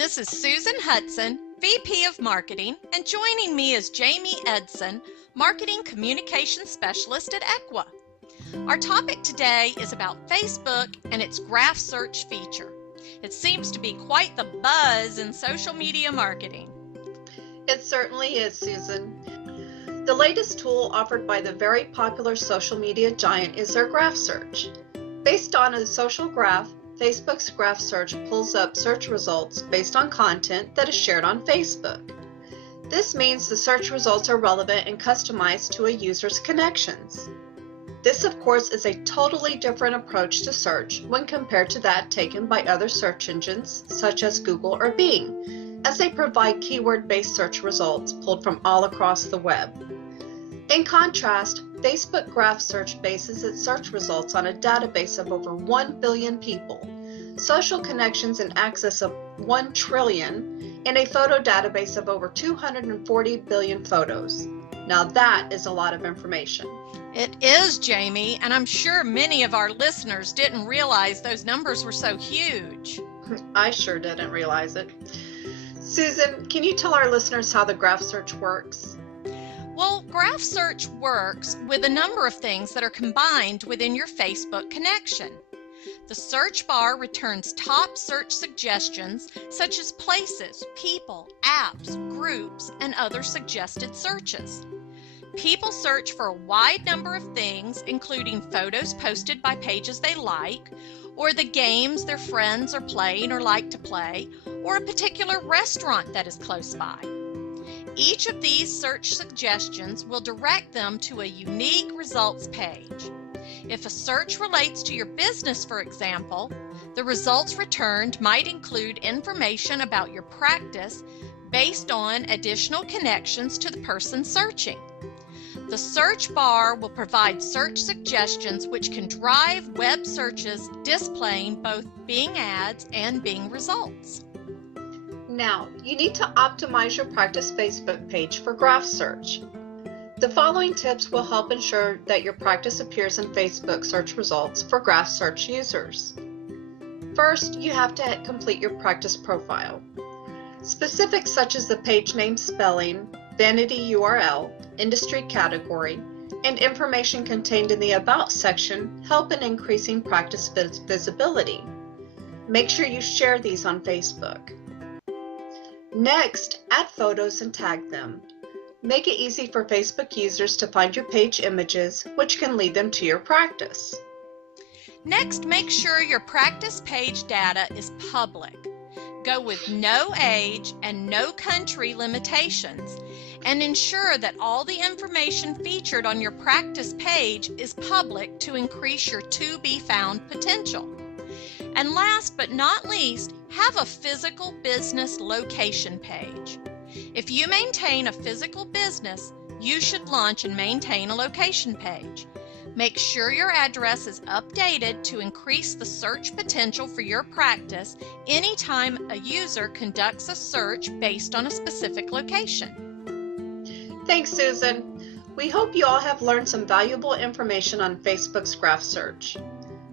This is Susan Hudson, VP of Marketing, and joining me is Jamie Edson, Marketing Communications Specialist at Equa. Our topic today is about Facebook and its graph search feature. It seems to be quite the buzz in social media marketing. It certainly is, Susan. The latest tool offered by the very popular social media giant is their graph search. Based on a social graph, Facebook's graph search pulls up search results based on content that is shared on Facebook. This means the search results are relevant and customized to a user's connections. This, of course, is a totally different approach to search when compared to that taken by other search engines such as Google or Bing, as they provide keyword-based search results pulled from all across the web. In contrast, Facebook Graph Search bases its search results on a database of over 1 billion people, social connections in excess of 1 trillion, and a photo database of over 240 billion photos. Now that is a lot of information. It is, Jamie, and I'm sure many of our listeners didn't realize those numbers were so huge. I sure didn't realize it. Susan, can you tell our listeners how the graph search works? Well, graph search works with a number of things that are combined within your Facebook connection. The search bar returns top search suggestions such as places, people, apps, groups, and other suggested searches. People search for a wide number of things, including photos posted by pages they like, or the games their friends are playing or like to play, or a particular restaurant that is close by. Each of these search suggestions will direct them to a unique results page. If a search relates to your business, for example, the results returned might include information about your practice based on additional connections to the person searching. The search bar will provide search suggestions which can drive web searches displaying both Bing ads and Bing results. Now, you need to optimize your practice Facebook page for graph search. The following tips will help ensure that your practice appears in Facebook search results for graph search users. First, you have to complete your practice profile. Specifics such as the page name spelling, vanity URL, industry category, and information contained in the About section help in increasing practice visibility. Make sure you share these on Facebook. Next, add photos and tag them. Make it easy for Facebook users to find your page images, which can lead them to your practice. Next, make sure your practice page data is public. Go with no age and no country limitations, and ensure that all the information featured on your practice page is public to increase your to-be-found potential. And last but not least, have a physical business location page. If you maintain a physical business, you should launch and maintain a location page. Make sure your address is updated to increase the search potential for your practice anytime a user conducts a search based on a specific location. Thanks, Susan. We hope you all have learned some valuable information on Facebook's graph search.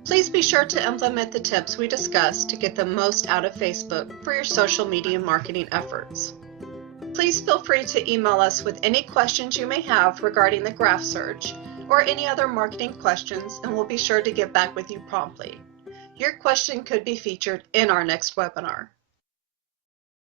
Please be sure to implement the tips we discussed to get the most out of Facebook for your social media marketing efforts. Please feel free to email us with any questions you may have regarding the graph search or any other marketing questions, and we'll be sure to get back with you promptly. Your question could be featured in our next webinar.